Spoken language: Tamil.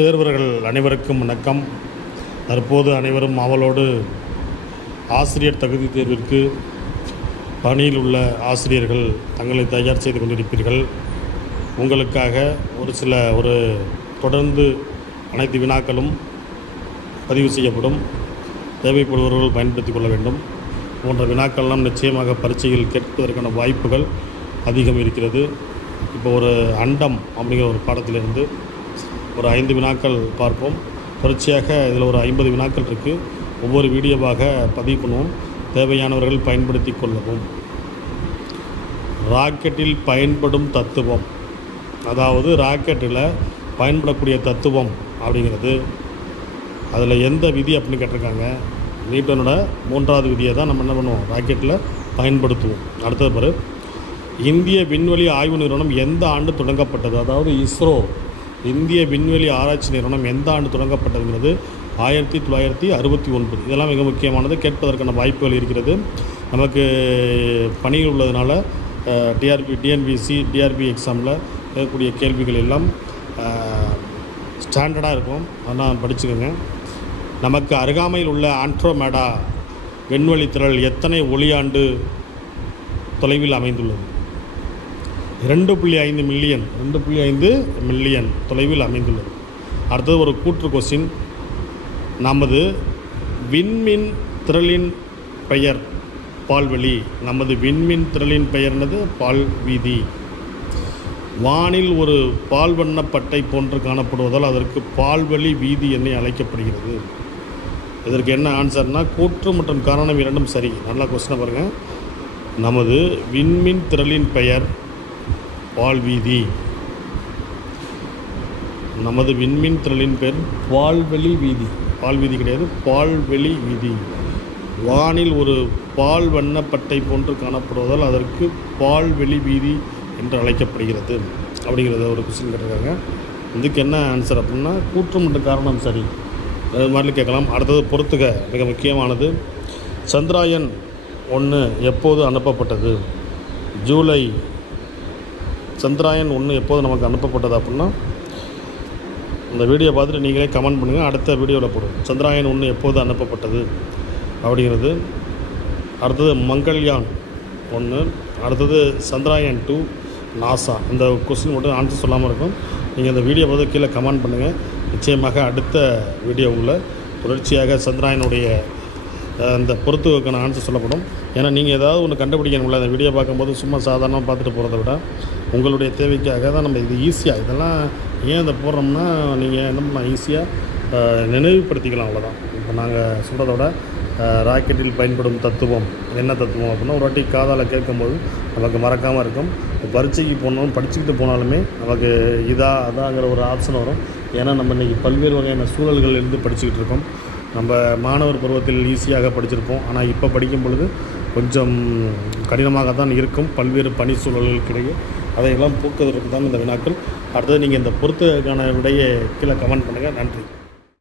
தேர்வர்கள் அனைவருக்கும் வணக்கம். தற்போது அனைவரும் அவளோடு ஆசிரியர் தகுதி தேர்விற்கு பணியில் உள்ள ஆசிரியர்கள் தங்களை தயார் செய்து கொண்டிருப்பீர்கள். உங்களுக்காக ஒரு தொடர்ந்து அனைத்து வினாக்களும் பதிவு செய்யப்படும். தேவைப்படுபவர்கள் பயன்படுத்திக் கொள்ள வேண்டும். போன்ற வினாக்கள்லாம் நிச்சயமாக பரீட்சையில் கேட்பதற்கான வாய்ப்புகள் அதிகம் இருக்கிறது. இப்போ ஒரு அண்டம் அப்படிங்கிற ஒரு பாடத்திலிருந்து ஒரு 5 வினாக்கள் பார்ப்போம். தொடர்ச்சியாக இதில் ஒரு 50 வினாக்கள் இருக்குது. ஒவ்வொரு வீடியோவாக பதிவு பண்ணுவோம். தேவையானவர்கள் பயன்படுத்தி கொள்ளவும். ராக்கெட்டில் பயன்படும் தத்துவம், அதாவது ராக்கெட்டில் பயன்படக்கூடிய தத்துவம் அப்படிங்கிறது அதில் எந்த விதி அப்படின்னு கேட்டிருக்காங்க. நியூட்டனோட 3வது விதியை தான் நம்ம என்ன பண்ணுவோம், ராக்கெட்டில் பயன்படுத்துவோம். அடுத்தது பாரு, இந்திய விண்வெளி ஆய்வு நிறுவனம் எந்த ஆண்டு தொடங்கப்பட்டது? அதாவது இஸ்ரோ, இந்திய விண்வெளி ஆராய்ச்சி நிறுவனம் எந்த ஆண்டு தொடங்கப்பட்டதுங்கிறது 1969. இதெல்லாம் மிக முக்கியமானது, கேட்பதற்கான வாய்ப்புகள் இருக்கிறது. நமக்கு பணிகள் உள்ளதுனால டிஎன்பிசி டிஆர்பி எக்ஸாமில் இருக்கக்கூடிய கேள்விகள் எல்லாம் ஸ்டாண்டர்டாக இருக்கும். அதெல்லாம் படிச்சுக்கோங்க. நமக்கு அருகாமையில் உள்ள ஆண்ட்ரோமேடா விண்வெளி திரள் எத்தனை ஒளியாண்டு தொலைவில் அமைந்துள்ளது? 2.5 மில்லியன் 2.5 மில்லியன் தொலைவில் அமைந்துள்ளது. அடுத்தது ஒரு கூற்று கொஸ்டின். நமது விண்மீன் திரளின் பெயர் பால்வெளி. நமது விண்மீன் திரளின் பெயர் என்னது? பால்வீதி. வானில் ஒரு பால் வண்ண பட்டை போன்று காணப்படுவதால் அதற்கு பால்வெளி வீதி என அழைக்கப்படுகிறது. இதற்கு என்ன ஆன்சர்னா, கூற்று மற்றும் காரணம் இரண்டும் சரி. நல்லா கொஸ்டினை பாருங்கள். நமது விண்மீன் திரளின் பெயர் பால்வீதி. நமது விண்மீன் திரளின் பெயர் பால்வெளி வீதி. பால்வீதி கிடையாது, பால்வெளி வீதி. வானில் ஒரு பால் வண்ண பட்டை போன்று காணப்படுவதால் அதற்கு பால்வெளி வீதி என்று அழைக்கப்படுகிறது அப்படிங்கிறத ஒரு கொஸ்டின் கேட்டிருக்காங்க. இதுக்கு என்ன ஆன்சர் அப்படின்னா, கூற்று மற்றும் காரணம் சரி. அது மாதிரி கேட்கலாம். அடுத்தது பொறுத்துக, மிக முக்கியமானது. சந்திராயன் 1 எப்போது அனுப்பப்பட்டது? ஜூலை. சந்திராயன் 1 எப்போது நமக்கு அனுப்பப்பட்டது அப்படின்னா, இந்த வீடியோ பார்த்துட்டு நீங்களே கமெண்ட் பண்ணுங்கள். அடுத்த வீடியோவில் போடுவோம். சந்திராயன் 1 எப்போது அனுப்பப்பட்டது அப்படிங்கிறது. அடுத்தது மங்கள்யான் 1. அடுத்தது சந்திராயன் 2 நாசா. இந்த கொஸ்டின் மட்டும் ஆன்சர் சொல்லாமல் இருக்கும். நீங்கள் இந்த வீடியோ பார்த்து கீழே கமெண்ட் பண்ணுங்கள். நிச்சயமாக அடுத்த வீடியோவில் தொடர்ச்சியாக சந்திராயனுடைய அந்த பொறுத்துக்கான ஆன்சர் சொல்லப்படும். ஏன்னா நீங்கள் ஏதாவது ஒன்று கண்டுபிடிக்கணும்ல. அந்த வீடியோ பார்க்கும்போது சும்மா சாதாரணமாக பார்த்துட்டு போகிறத விட உங்களுடைய தேவைக்காக தான் நம்ம இது ஈஸியாக இதெல்லாம் ஏன் இதை போடுறோம்னா, நீங்கள் என்ன பண்ணலாம், ஈஸியாக நினைவுபடுத்திக்கலாம். அவ்வளோதான். இப்போ நாங்கள் சொல்கிறத விட ராக்கெட்டில் பயன்படும் தத்துவம் என்ன தத்துவம் அப்படின்னா ஒரு வாட்டி காதால் கேட்கும்போது நமக்கு மறக்காமல் இருக்கும். பரீட்சைக்கு போனாலும் படிச்சுக்கிட்டு போனாலுமே நமக்கு அதாங்கிற ஒரு ஆப்ஷன் வரும். ஏன்னா நம்ம இன்றைக்கி பல்வேறு வகையான சூழல்களிலிருந்து படிச்சுக்கிட்டு இருக்கோம். நம்ம மாணவர் பருவத்தில் ஈஸியாக படிச்சிருப்போம். ஆனால் இப்போ படிக்கும் பொழுது கொஞ்சம் கடினமாக தான் இருக்கும். பல்வேறு பணி சூழல்களுக்கிடையே அதையெல்லாம் போக்குவதற்கு தான் இந்த வினாக்கள். அடுத்தது நீங்கள் இந்த பொறுத்துக்கான விடையை கீழே கமெண்ட் பண்ணுங்கள். நன்றி.